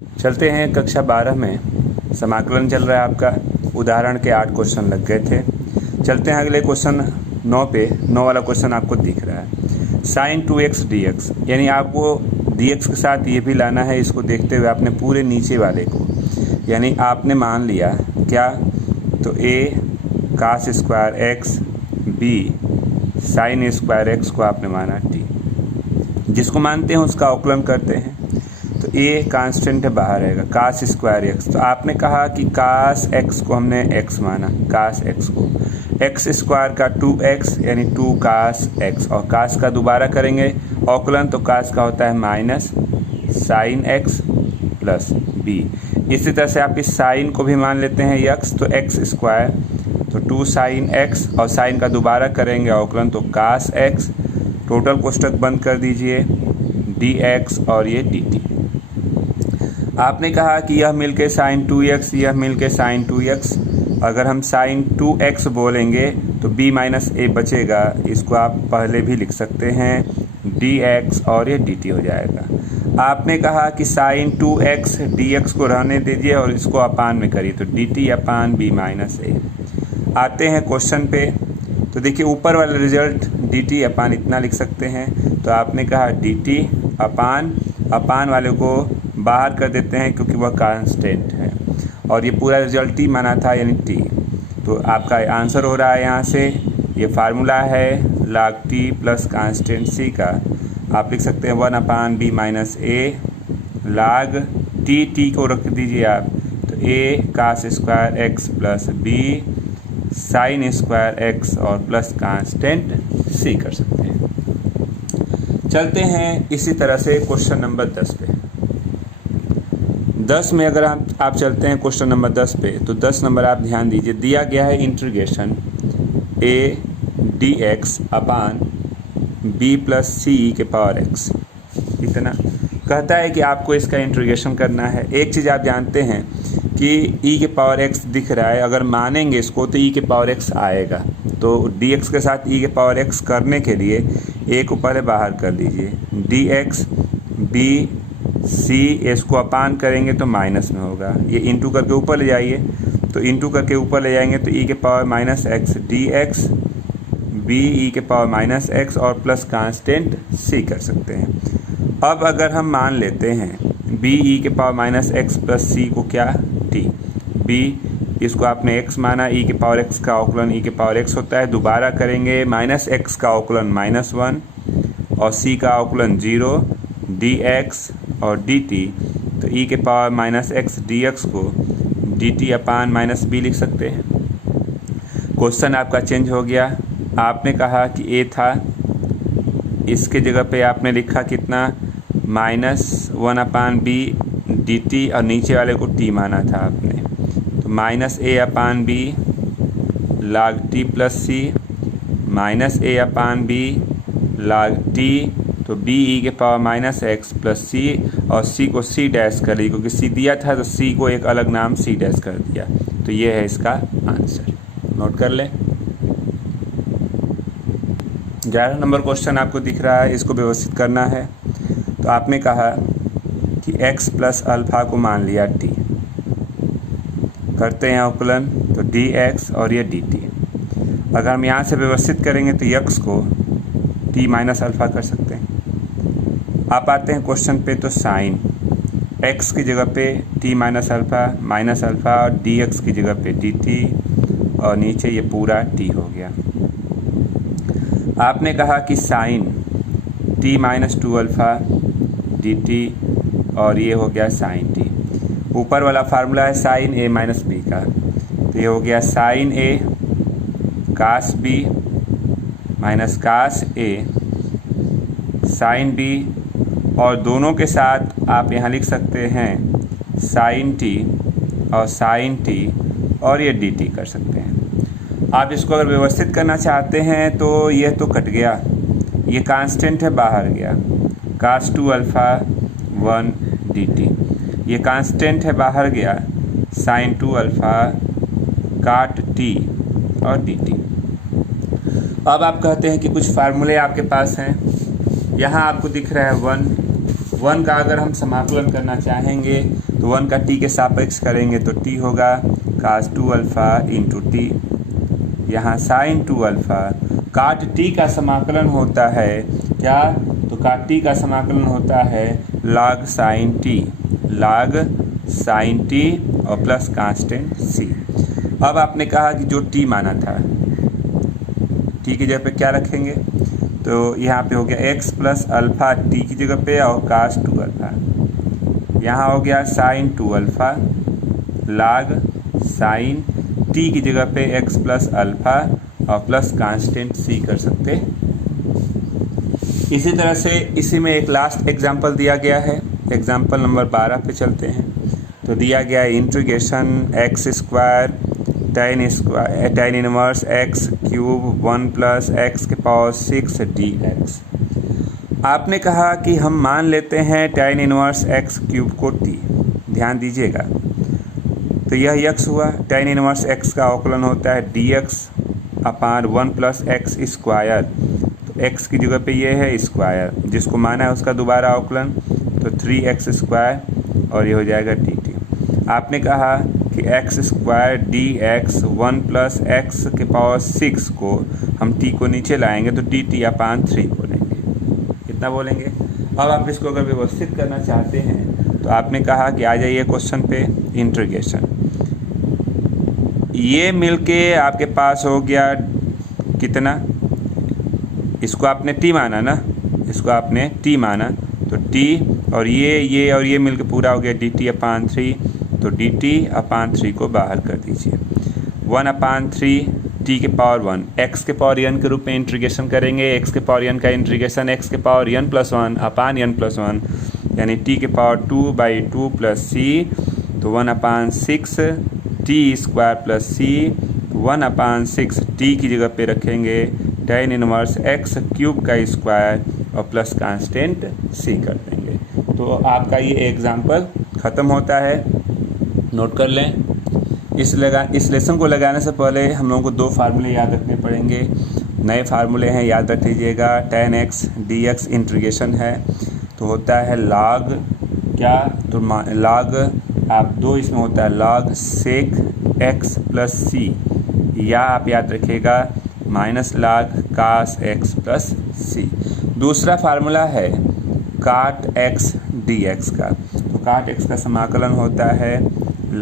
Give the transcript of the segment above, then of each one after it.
चलते हैं कक्षा 12 में समाकलन चल रहा है आपका। उदाहरण के 8 क्वेश्चन लग गए थे। चलते हैं अगले क्वेश्चन 9 पे। 9 वाला क्वेश्चन आपको दिख रहा है, साइन 2x dx, यानी आपको dx के साथ ये भी लाना है। इसको देखते हुए आपने पूरे नीचे वाले को, यानी आपने मान लिया क्या, तो a cos square x, b sine square x को आपने माना t। जिसको मानते हैं उसका अवकलन करते हैं। तो a कांस्टेंट है, बाहर रहेगा cos स्क्वायर x। तो आपने कहा कि cos x को हमने x माना, cos x को x स्क्वायर का 2x यानी 2 cos x, और cos का दोबारा करेंगे अवकलन, तो cos का होता है minus sine x plus b। इसी तरह से आप इस साइन को भी मान लेते हैं x, तो x स्क्वायर तो 2 साइन x, और साइन का दोबारा करेंगे अवकलन, तो cos x। टोटल कोष्टक बंद कर दीजिए, dx और ये dt। आपने कहा कि यह मिलके साइन 2x, यह मिलके साइन 2x। अगर हम साइन 2x बोलेंगे तो b माइनस a बचेगा। इसको आप पहले भी लिख सकते हैं, dx और ये dt हो जाएगा। आपने कहा कि साइन 2x dx को रहने दीजिए और इसको अपान में करिए, तो dt upon b minus a। आते हैं क्वेश्चन पे। तो देखिए ऊपर वाला रिजल्ट dt अपान इतना लिख सकते हैं। तो आपने कहा dt अपान वाले को बाहर कर देते हैं क्योंकि वह कांस्टेंट है, और ये पूरा रिजल्ट t माना था यानी t। तो आपका आंसर हो रहा है यहाँ से, ये फार्मूला है log t plus constant c का। आप लिख सकते हैं 1/b minus a log t को रख दीजिए आप, तो a cos square x plus b sine square x और प्लस कांस्टेंट c कर सकते हैं। चलते हैं इसी तरह से क्वेश्चन नंबर 10 पे। 10 में अगर आप चलते हैं क्वेश्चन नंबर 10 पे, तो 10 नंबर आप ध्यान दीजिए। दिया गया है integration a dx upon b plus c के पावर x, इतना कहता है कि आपको इसका इंटीग्रेशन करना है। एक चीज़ आप जानते हैं कि e के पावर x दिख रहा है, अगर मानेंगे इसको तो e के पावर x आएगा। तो dx के साथ e के पावर x करने के लिए a को पहले बाहर कर लीजिए, dx b c, इसको अपान करेंगे तो माइनस में होगा। ये इंटू करके ऊपर ले जाइए, तो इंटू करके ऊपर ले जाएंगे तो e के power minus x dx b e के पावर माइनस x और प्लस कांस्टेंट c कर सकते हैं। अब अगर हम मान लेते हैं b e के power minus x plus c को क्या t, b इसको आपने x माना, e के पावर x का अवकलन e के पावर x होता है। दोबारा करेंगे माइनस x का अवकलन -1 और c का अवकलन 0 dx और dt। तो e के पावर माइनस x dx को dt अपान माइनस b लिख सकते हैं। क्वेश्चन आपका चेंज हो गया। आपने कहा कि a था, इसके जगह पे आपने लिखा कितना, -1/b dt, और नीचे वाले को t माना था आपने, तो -a/b log t plus c -a/b log t, तो b e के power minus x plus c, और c को c डैश कर लीजिए क्योंकि c दिया था तो c को एक अलग नाम c डैश कर दिया। तो ये है इसका आंसर, नोट कर लें। 11 नंबर क्वेश्चन आपको दिख रहा है, इसको व्यवस्थित करना है। तो आपने कहा कि x प्लस अल्फ़ा को मान लिया t, करते हैं अवकलन, तो dx और ये dt। अगर हम यहाँ से व्यवस्थित करेंगे तो x को t माइनस अल्फ़ा कर सकते हैं। आप आते हैं क्वेश्चन पे, तो साइन x की जगह पे t माइनस अल्फ़ा और dx की जगह पे dt, और नीचे ये पूरा t हो गया। आपने कहा कि sine t minus 2 alpha dt, और ये हो गया साइन t। ऊपर वाला फार्मूला है साइन a माइनस b का, तो ये हो गया sine a cos b minus cos a sine b, और दोनों के साथ आप यहाँ लिख सकते हैं साइन t और साइन t, और ये dt कर सकते हैं। आप इसको अगर व्यवस्थित करना चाहते हैं तो यह तो कट गया, ये कांस्टेंट है बाहर गया, cos 2 अल्फ़ा 1 dt, ये कांस्टेंट है बाहर गया, साइन 2 अल्फ़ा काट t और dt। अब आप कहते हैं कि कुछ फार्मूले आपके पास हैं। यहाँ आपको दिख रहा है 1 1 का अगर हम समाकलन करना चाहेंगे तो 1 का t के सापेक्ष करेंगे तो t होगा cos 2 अल्फा इंटू टी। यहाँ sin 2 अल्फा काट t का समाकलन होता है क्या, तो काट t का समाकलन होता है log sin t और प्लस कांस्टेंट c। अब आपने कहा कि जो t माना था, t की जगह पे क्या रखेंगे, तो यहाँ पे हो गया x प्लस अल्फ़ा t की जगह पे और cos 2 अल्फ़ा। यहाँ हो गया sin 2 alpha log sin t की जगह पे x प्लस अल्फ़ा और प्लस कांस्टेंट c कर सकते। इसी तरह से इसी में एक लास्ट एग्जाम्पल दिया गया है, एग्जाम्पल नंबर 12 पे चलते हैं। तो दिया गया है integration x square tan inverse x cube 1 plus x के पावर 6 dx। आपने कहा कि हम मान लेते हैं tan इनवर्स x क्यूब को t, ध्यान दीजिएगा। तो यह x हुआ, tan इनवर्स x का अवकलन होता है dx अपान 1 प्लस x स्क्वायर। तो x की जगह पे ये है स्क्वायर, जिसको माना है उसका दोबारा अवकलन, तो 3x स्क्वायर और ये हो जाएगा dt। आपने कहा कि x square dx 1 plus x के पावर 6 को हम t को नीचे लाएंगे तो dt अपान 3 बोलेंगे, इतना बोलेंगे। अब आप इसको अगर व्यवस्थित करना चाहते हैं तो आपने कहा कि आ जाइए क्वेश्चन पे, इंटीग्रेशन ये मिलके आपके पास हो गया कितना, इसको आपने t माना ना, इसको आपने t माना तो t और ये मिलके पूरा हो गया dt अपान 3। तो dt अपान 3 को बाहर कर दीजिए, 1 अपान 3 t के पावर 1 x के पावर n के रूप में इंटीग्रेशन करेंगे। x के पावर n का इंटीग्रेशन x के पावर n प्लस 1 अपान n प्लस 1 यानी t के पावर 2/2 प्लस c। तो 1 अपान 6 t स्क्वायर प्लस c, 1 अपान 6 t की जगह पे रखेंगे tan इनवर्स x क्यूब का स्क्वायर और प्लस कांस्टेंट c कर देंगे। तो आपका ये एग्जाम्पल ख़त्म होता है, नोट कर लें। इस लेसन को लगाने से पहले हम लोगों को 2 फार्मूले याद रखने पड़ेंगे। नए फार्मूले हैं, याद रख लीजिएगा। tan x dx इंटीग्रेशन है तो होता है log क्या, तो log आप 2 इसमें होता है log sec x plus c, या आप याद रखिएगा minus log cos x plus c। दूसरा फार्मूला है काट x dx का, तो काट x का समाकलन होता है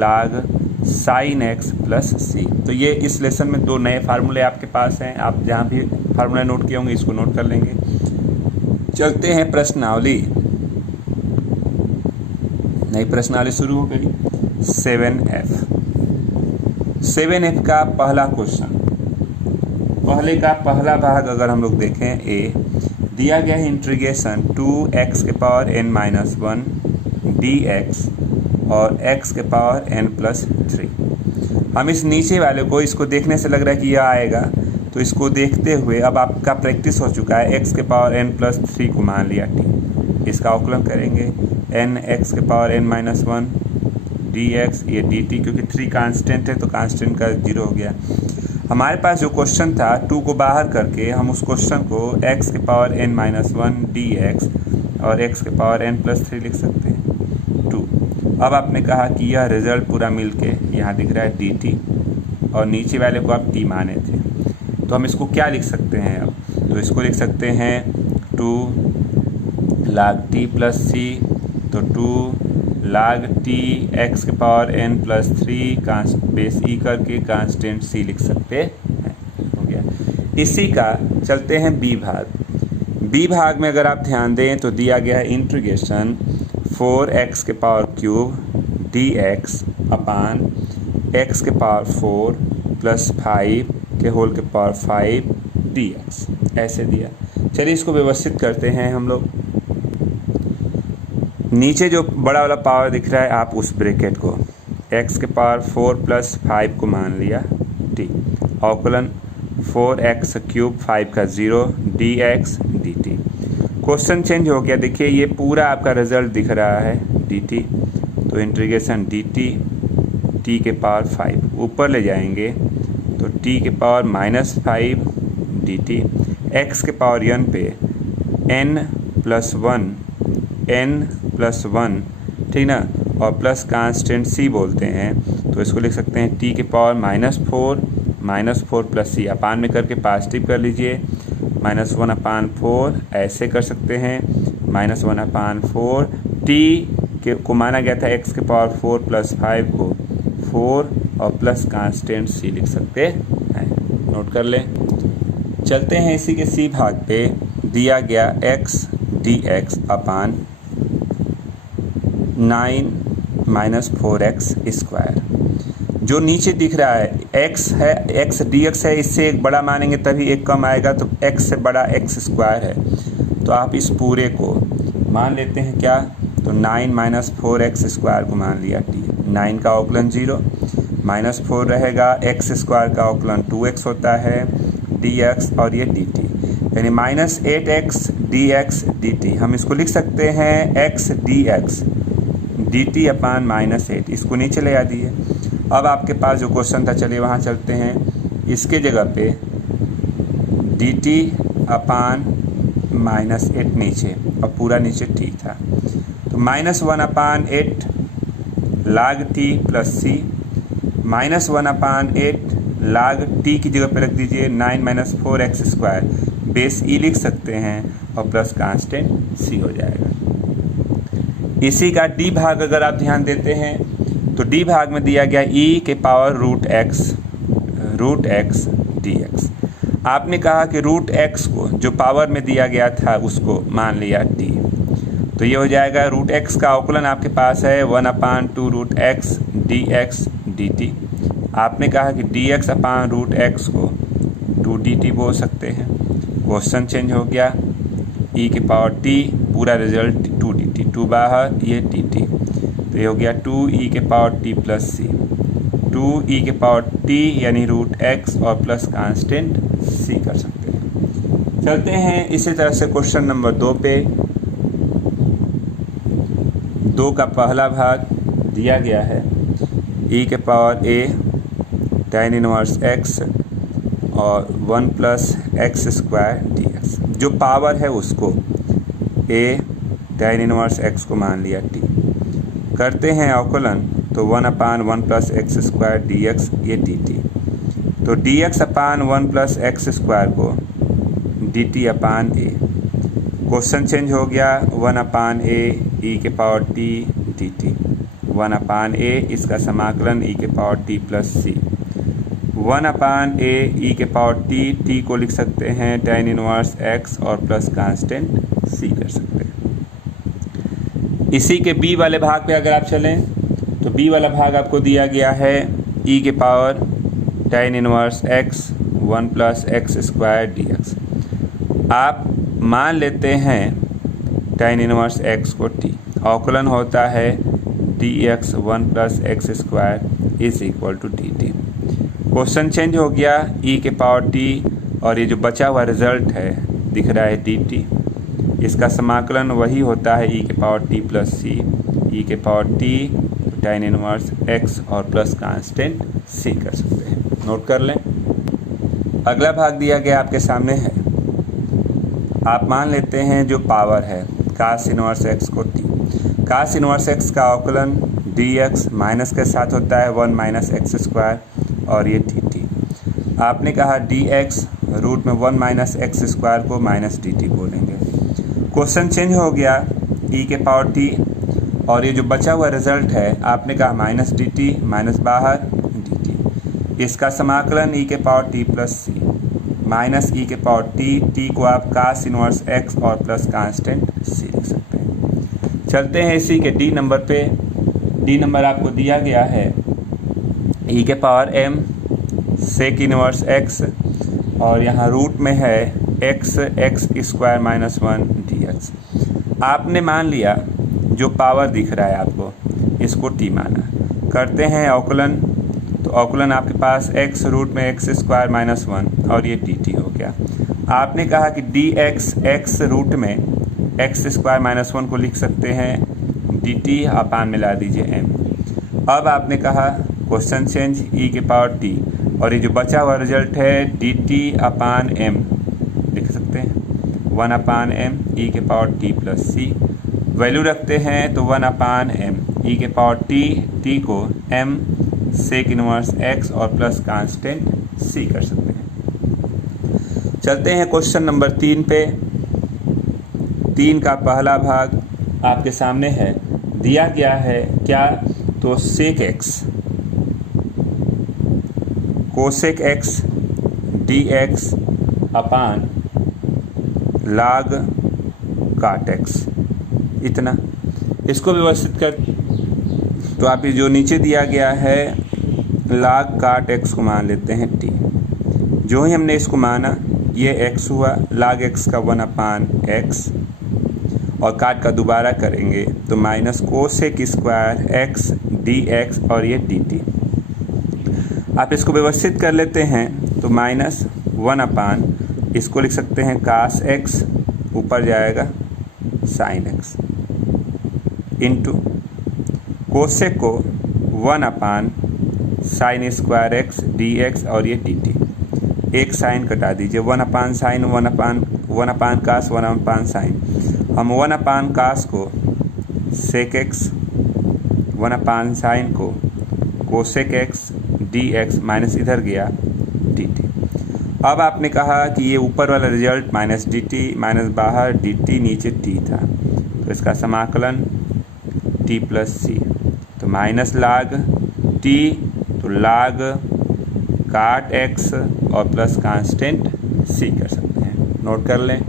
log sin x plus c। तो ये इस लेसन में 2 नए फार्मूले आपके पास हैं, आप जहाँ भी फार्मूला नोट किए होंगे इसको नोट कर लेंगे। चलते हैं प्रश्नावली, नई प्रश्नावली शुरू हो गई। 7F का पहला क्वेश्चन, पहले का पहला भाग अगर हम लोग देखें a, दिया गया है इंटीग्रेशन 2x के पावर n-1 dx और x के पावर n प्लस 3। हम इस नीचे वाले को, इसको देखने से लग रहा है कि यह आएगा, तो इसको देखते हुए अब आपका प्रैक्टिस हो चुका है, x के पावर n प्लस 3 को मान लिया t, इसका अवकलन करेंगे n x के पावर n-1 dx, ये dt, क्योंकि 3 कांस्टेंट है तो कांस्टेंट का 0 हो गया। हमारे पास जो क्वेश्चन था 2 को बाहर करके हम उस क्वेश्चन को x के पावर n-1 dx और x के पावर n प्लस 3 लिख सकते हैं 2। अब आपने कहा कि यह रिजल्ट पूरा मिलके यहाँ दिख रहा है dt और नीचे वाले को आप t माने थे, तो हम इसको क्या लिख सकते हैं अब, तो इसको लिख सकते हैं 2 log t प्लस c, तो 2 log t x के power n plus 3 base e करके कांस्टेंट c लिख सकते हैं, हो गया। इसी का चलते हैं b भाग। b भाग में अगर आप ध्यान दें तो दिया गया है इंटीग्रेशन 4x के पावर क्यूब dx अपान x के पावर 4 प्लस 5 के होल के पावर 5 dx, ऐसे दिया। चलिए इसको व्यवस्थित करते हैं हम लोग। नीचे जो बड़ा वाला पावर दिख रहा है आप उस ब्रैकेट को x के पावर 4 प्लस 5 को मान लिया t, अवकलन 4x क्यूब 5 का 0 dx dt। क्वेश्चन चेंज हो गया, देखिए ये पूरा आपका रिजल्ट दिख रहा है dt, तो इंटीग्रेशन dt t के पावर 5 ऊपर ले जाएंगे तो t के पावर -5 dt, x के पावर n पे n प्लस 1 n+1, ठीक ना, और प्लस कांस्टेंट c बोलते हैं, तो इसको लिख सकते हैं t के पावर -4 प्लस c, अपान में करके पॉजिटिव कर लीजिए, -1/4 ऐसे कर सकते हैं, -1/4 t को माना गया था x के पावर 4 + 5 को 4 और प्लस कांस्टेंट c लिख सकते हैं, नोट कर लें। चलते हैं इसी के c भाग पे, दिया गया x dx अपान 9 - 4x², जो नीचे दिख रहा है x है, x dx है, इससे एक बड़ा मानेंगे तभी एक कम आएगा, तो x से बड़ा x² है, तो आप इस पूरे को मान लेते हैं क्या, तो 9 - 4x² को मान लिया t, 9 का अवकलन 0, -4 रहेगा, x² का अवकलन 2x होता है, dx और ये dt, यानी -8x dx dt, हम इसको लिख सकते हैं x dx dt अपान -8, इसको नीचे ले आ दिए। अब आपके पास जो क्वेश्चन था, चलिए वहाँ चलते हैं, इसके जगह पे dt अपान -8 नीचे और पूरा नीचे t था, तो -1/8 log t plus c, -1/8 log t की जगह पे रख दीजिए 9 - 4x², बेस e लिख सकते हैं और प्लस कांस्टेंट c हो जाएगा। इसी का d भाग अगर आप ध्यान देते हैं तो d भाग में दिया गया e के पावर √x dx, आपने कहा कि √x को जो पावर में दिया गया था उसको मान लिया t, तो ये हो जाएगा √x का अवकलन आपके पास है 1/2√x dx dt, आपने कहा कि dx अपान √x को 2 dt बोल सकते हैं, क्वेश्चन चेंज हो गया, e के पावर t पूरा रिजल्ट 2 dt, 2 बाहर, ये dt, तो ये हो गया 2e के power t plus c, 2e के पावर t यानी √x और प्लस कांस्टेंट c कर सकते हैं। चलते हैं इसी तरह से क्वेश्चन नंबर 2 पे। 2 का पहला भाग दिया गया है e के पावर a tan 1x और 1 + x² dx, जो पावर है उसको a tan 1x को मान लिया t, करते हैं अवकलन, तो 1/1 + x² dx ये dt, तो dx अपान 1 + x² को dt upon a, question change हो गया, 1/a e के पावर t dt, 1/a इसका समाकलन e के power t plus c, 1/a e के पावर t को लिख सकते हैं tan 1x और प्लस कांस्टेंट c कर सकते हैं। इसी के b वाले भाग पे अगर आप चलें तो b वाला भाग आपको दिया गया है e के power tan 1x 1 + x² dx, आप मान लेते हैं tan 1x को t, अवकलन होता है dx 1 + x² = dt, question change हो गया, e के पावर t और ये जो बचा हुआ रिजल्ट है दिख रहा है dt, इसका समाकलन वही होता है e के power t plus c, e के पावर t tan 1x और प्लस कांस्टेंट c कर सकते हैं, नोट कर लें। अगला भाग दिया गया आपके सामने है, आप मान लेते हैं जो पावर है cos 1x को t, cos 1x का अवकलन dx माइनस के साथ होता है 1 - x² और ये dt, आपने कहा dx रूट में 1 - x² को -dt बोलेंगे, क्वेश्चन चेंज हो गया, e के पावर t और ये जो बचा हुआ रिजल्ट है आपने कहा -dt माइनस बाहर dt, इसका समाकलन e के power t plus c, -e के पावर t को आप cos 1x और प्लस कांस्टेंट c लिख सकते हैं। चलते हैं इसी के d नंबर पे, d नंबर आपको दिया गया है e के पावर m sec 1x और यहाँ रूट में है x² -1 dx, आपने मान लिया जो पावर दिख रहा है आपको इसको t माना, करते हैं अवकलन, तो अवकलन आपके पास x रूट में x² -1 और ये dt हो गया, आपने कहा कि dx x रूट में x² -1 को लिख सकते हैं dt अपान मिला दीजिए m, अब आपने कहा क्वेश्चन चेंज e के पावर t और ये जो बचा हुआ रिजल्ट है dt अपान m लिख सकते हैं 1/m e के power t plus c, value रखते हैं तो 1/m ई के पावर टी को m सेक इनवर्स x और प्लस कांस्टेंट c कर सकते हैं। चलते हैं क्वेश्चन नंबर 3 पे। 3 का पहला भाग आपके सामने है, दिया गया है क्या, तो सेक x कोसेक x dx अपान log काट x, इतना। इसको व्यवस्थित कर तो आप जो नीचे दिया गया है log काट x को मान लेते हैं t। जो ही हमने इसको माना ये x हुआ, log x का 1/x और काट का दोबारा करेंगे तो minus cosec square x dx और ये dt। आप इसको व्यवस्थित कर लेते हैं तो माइनस 1/, इसको लिख सकते हैं कास x, ऊपर जाएगा साइन x, इंटू कोसेक को 1/, साइन स्क्वायर x dx और ये dt। एक साइन कटा दीजिए, 1/, साइन 1/, कास 1/, साइन। हम 1/, कास को सेक x, 1/, साइन को कोसेक x dx माइनस इधर गया dt। अब आपने कहा कि ये ऊपर वाला रिजल्ट माइनस dt माइनस बाहर dt नीचे t था, तो इसका समाकलन t प्लस c, तो माइनस लाग t तो लाग काट x और प्लस कांस्टेंट c कर सकते हैं। नोट कर लें।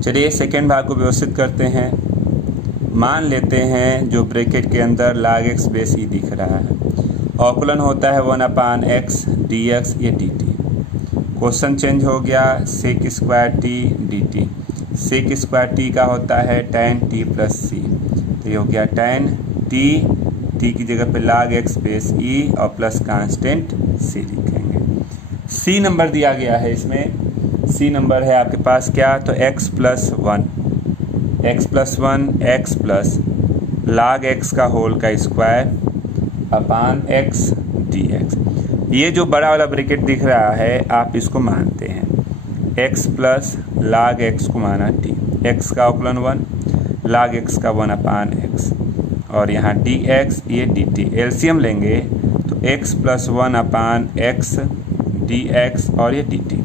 चलिए सेकेंड भाग को व्यवस्थित करते हैं। मान लेते हैं जो ब्रैकेट के अंदर log x बेस e दिख रहा है, अवकलन होता है 1/x dx ये dt। क्वेश्चन चेंज हो गया, sec square T dt। Sec square T का होता है tan t प्लस c, तो ये हो गया tan t की जगह पे log x बेस e और प्लस कांस्टेंट c लिखेंगे। c नंबर दिया गया है, इसमें c नंबर है आपके पास क्या, तो x plus 1 x plus log x का होल का स्क्वायर अपान x dx। ये जो बड़ा वाला ब्रैकेट दिख रहा है आप इसको मानते हैं, x प्लस log x को माना t, x का अवकलन 1 log x का 1/x और यहाँ dx ये dt। एलसीएम लेंगे तो x प्लस 1/x dx और ये dt।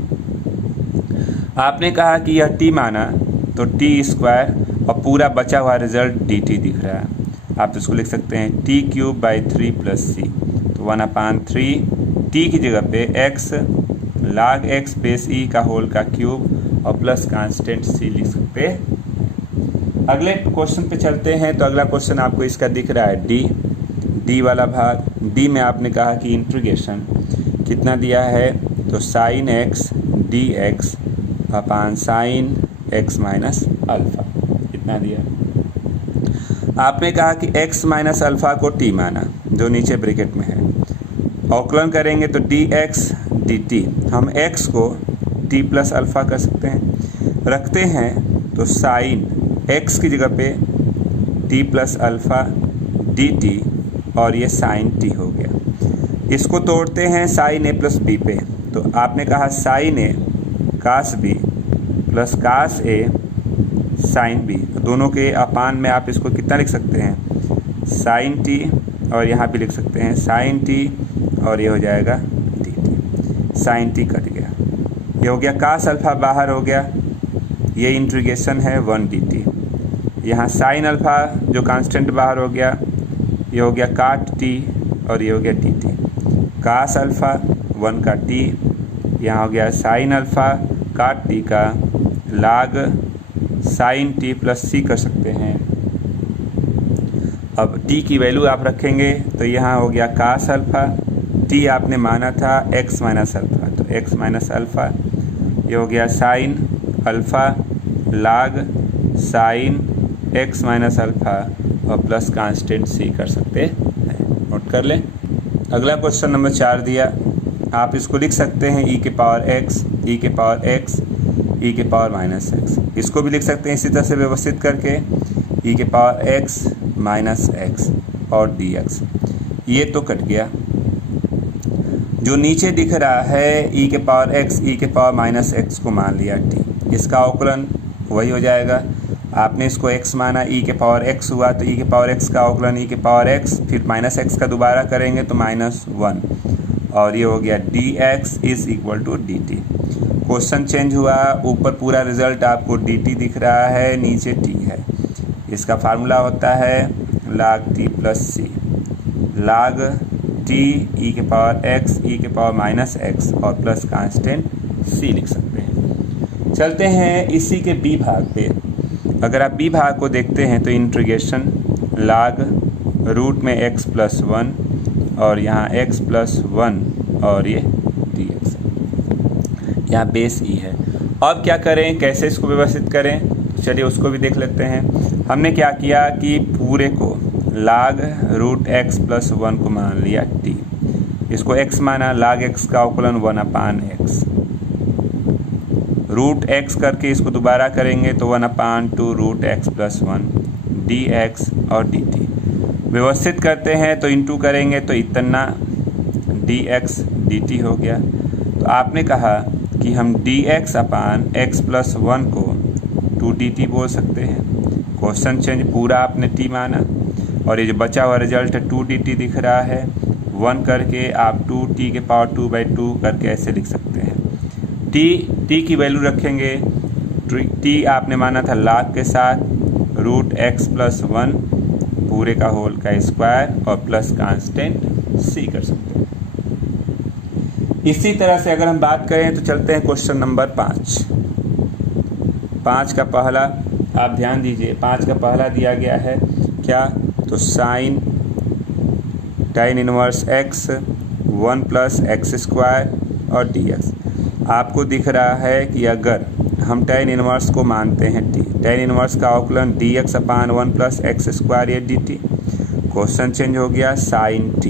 आपने कहा कि यह t माना तो t स्क्वायर और पूरा बचा हुआ रिजल्ट dt दिख रहा है, आप इसको लिख सकते हैं t³ + 3 + c, तो 1/3 t की जगह पे x log x base e का होल का क्यूब और प्लस कांस्टेंट c लिख सकते हैं। अगले क्वेश्चन पे चलते हैं। तो अगला क्वेश्चन आपको इसका दिख रहा है d वाला भाग। d में आपने कहा कि इंटीग्रेशन कितना दिया है, तो sine x dx upon sine x minus alpha, इतना दिया। आपने कहा कि x माइनस अल्फ़ा को t माना जो नीचे ब्रैकेट में है, अवकलन करेंगे तो dx dt। हम x को t प्लस अल्फ़ा कर सकते हैं, रखते हैं तो साइन x की जगह पे t प्लस अल्फ़ा dt और ये साइन t हो गया। इसको तोड़ते हैं साइन a प्लस b पे, तो आपने कहा sine a cos b plus cos a sine b, दोनों के अपान में आप इसको कितना लिख सकते हैं, साइन t और यहाँ भी लिख सकते हैं साइन t और ये हो जाएगा dt। साइन t कट गया, ये हो गया कास अल्फ़ा बाहर हो गया, ये इंटीग्रेशन है 1 dt। यहाँ साइन अल्फ़ा जो कांस्टेंट बाहर हो गया, ये हो गया काट t और ये हो गया dt। कास अल्फ़ा 1 का t, यहाँ हो गया साइन अल्फ़ा काट t का log sine t plus c कर सकते हैं। अब t की वैल्यू आप रखेंगे तो यहाँ हो गया कास अल्फ़ा, t आपने माना था x माइनस अल्फ़ा, तो x माइनस अल्फ़ा, ये हो गया sine alpha log sine x minus alpha और प्लस कांस्टेंट c कर सकते हैं। नोट कर लें। अगला क्वेश्चन नंबर 4 दिया, आप इसको लिख सकते हैं e के पावर x e के पावर x e के पावर माइनस x। इसको भी लिख सकते हैं इसी तरह से व्यवस्थित करके e के पावर x माइनस x और dx। ये तो कट गया। जो नीचे दिख रहा है e के पावर x e के पावर माइनस x को मान लिया t, इसका अवकलन वही हो जाएगा आपने इसको x माना, e के पावर x हुआ तो e के पावर x का अवकलन e के पावर x, फिर माइनस x का दोबारा करेंगे तो -1, और ये हो गया dx is equal to dt। Question change हुआ, ऊपर पूरा रिजल्ट आपको dt दिख रहा है, नीचे t है। इसका फार्मूला होता है log t plus c, log t e के पावर x, e के पावर -x और प्लस कांस्टेंट c लिख सकते हैं। चलते हैं इसी के b भाग पे। अगर आप b भाग को देखते हैं तो इंटीग्रेशन log रूट में x प्लस 1 और यहाँ x प्लस 1 और ये dx, यहाँ बेस e है। अब क्या करें, कैसे इसको व्यवस्थित करें, चलिए उसको भी देख लेते हैं। हमने क्या किया कि पूरे को log रूट x प्लस 1 को मान लिया t, इसको x माना, log x का अवकलन 1/x, रूट x करके इसको दोबारा करेंगे तो 1/2 रूट x प्लस 1 dx और dt। व्यवस्थित करते हैं तो इंटू करेंगे तो इतना dx dt हो गया। तो आपने कहा कि हम dx अपान x प्लस 1 को 2dt बोल सकते हैं। क्वेश्चन चेंज पूरा आपने t माना और ये जो बचा हुआ रिजल्ट है 2dt दिख रहा है, 1 करके आप 2t के पावर 2/2 करके ऐसे लिख सकते हैं। t की वैल्यू रखेंगे, t आपने माना था log के साथ रूट x प्लस 1 पूरे का होल का स्क्वायर और प्लस कांस्टेंट c कर सकते हैं। इसी तरह से अगर हम बात करें तो चलते हैं क्वेश्चन नंबर 5 का पहला, आप ध्यान दीजिए, 5 का पहला दिया गया है क्या, तो sine tan inverse x 1 plus x square और dx। आपको दिख रहा है कि अगर हम tan इनवर्स को मानते हैं t, tan इनवर्स का अवकलन dx अपान 1 प्लस एक्स स्क्वायर ये dt। क्वेश्चन चेंज हो गया साइन t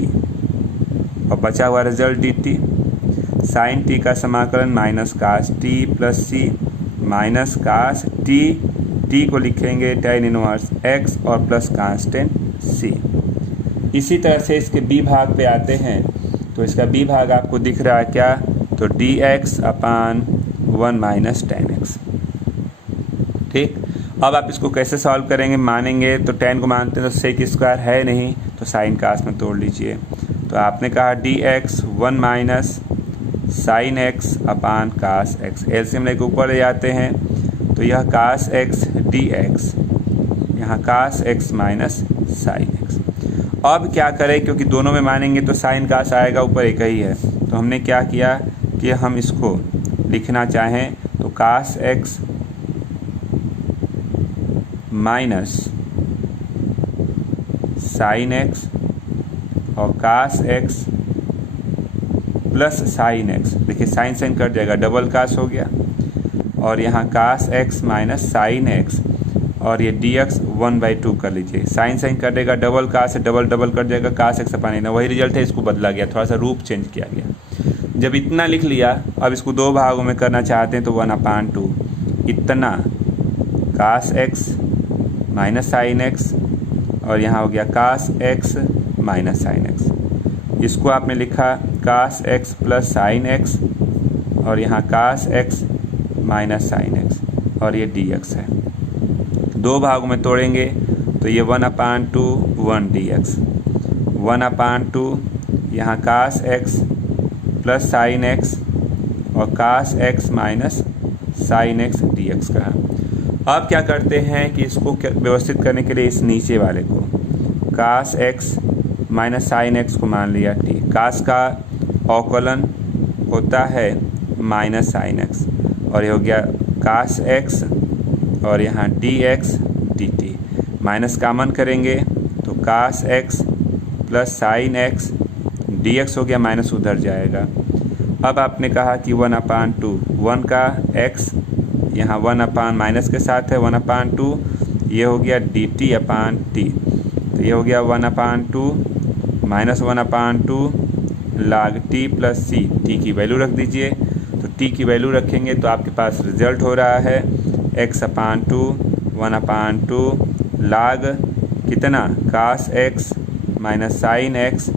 और बचा हुआ रिजल्ट dt। साइन t का समाकलन minus cos t plus c minus cos t को लिखेंगे tan इनवर्स x और प्लस कांस्टेंट c। इसी तरह से इसके b भाग पे आते हैं तो इसका b भाग आपको दिख रहा है क्या, तो dx अपान 1 माइनस tan x। ठीक, अब आप इसको कैसे सॉल्व करेंगे, मानेंगे तो tan को मानते हैं तो sec स्क्वायर है नहीं तो साइन कास में तोड़ लीजिए। तो आपने कहा dx 1 माइनस साइन x अपान कास x, एलसीएम लेके ऊपर ले जाते हैं तो यह कास x dx, यहाँ cos x minus sine x। अब क्या करें, क्योंकि दोनों में मानेंगे तो साइन कास आएगा, ऊपर एक ही है, तो हमने क्या किया कि हम इसको लिखना चाहें तो कास x माइनस साइन x और cos x plus sine x, देखिए साइन साइन कट जाएगा, डबल कास हो गया, और यहाँ cos x minus sine x और ये dx 1/2 कर लीजिए। साइन साइन कटेगा, डबल कास है, डबल डबल कट जाएगा, कास x अपान ना, वही रिजल्ट है, इसको बदला गया, थोड़ा सा रूप चेंज किया गया। जब इतना लिख लिया, अब इसको दो भागों में करना चाहते हैं तो 1/2 इतना कास x माइनस साइन x और यहाँ हो गया कास x माइनस साइन x। इसको आपने लिखा कास x प्लस साइन x और यहाँ cos x minus sine x और ये dx है। दो भागों में तोड़ेंगे तो ये 1/2 1 dx, 1/2 यहाँ cos x plus sine x और cos x minus sine x dx का। अब क्या करते हैं कि इसको व्यवस्थित करने के लिए इस नीचे वाले को कास x माइनस साइन x को मान लिया t, कास का अवकलन होता है माइनस साइन x और ये हो गया कास x और यहाँ dx dt, माइनस कामन करेंगे तो कास x plus sine x dx हो गया, माइनस उधर जाएगा। अब आपने कहा कि 1/2 1 का x यहाँ 1 माइनस के साथ है 1/2, ये हो गया dt अपान t, तो ये हो गया 1/2 minus 1/2 log t plus c, t की वैल्यू रख दीजिए। तो t की वैल्यू रखेंगे तो आपके पास रिजल्ट हो रहा है x/2 1/2 log कितना कास x माइनस साइन x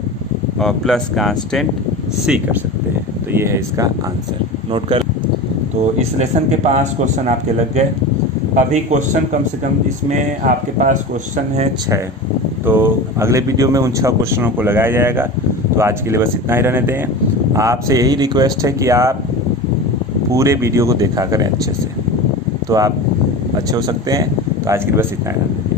और प्लस कांस्टेंट c कर सकते हैं। तो ये है इसका आंसर, नोट कर। तो इस लेसन के 5 क्वेश्चन आपके लग गए। अभी क्वेश्चन कम से कम इसमें आपके पास क्वेश्चन है 6, तो अगले वीडियो में उन 6 क्वेश्चनों को लगाया जाएगा। तो आज के लिए बस इतना ही रहने दें। आपसे यही रिक्वेस्ट है कि आप पूरे वीडियो को देखा करें अच्छे से, तो आप अच्छे हो सकते हैं। तो आज के लिए बस इतना ही रहने दें।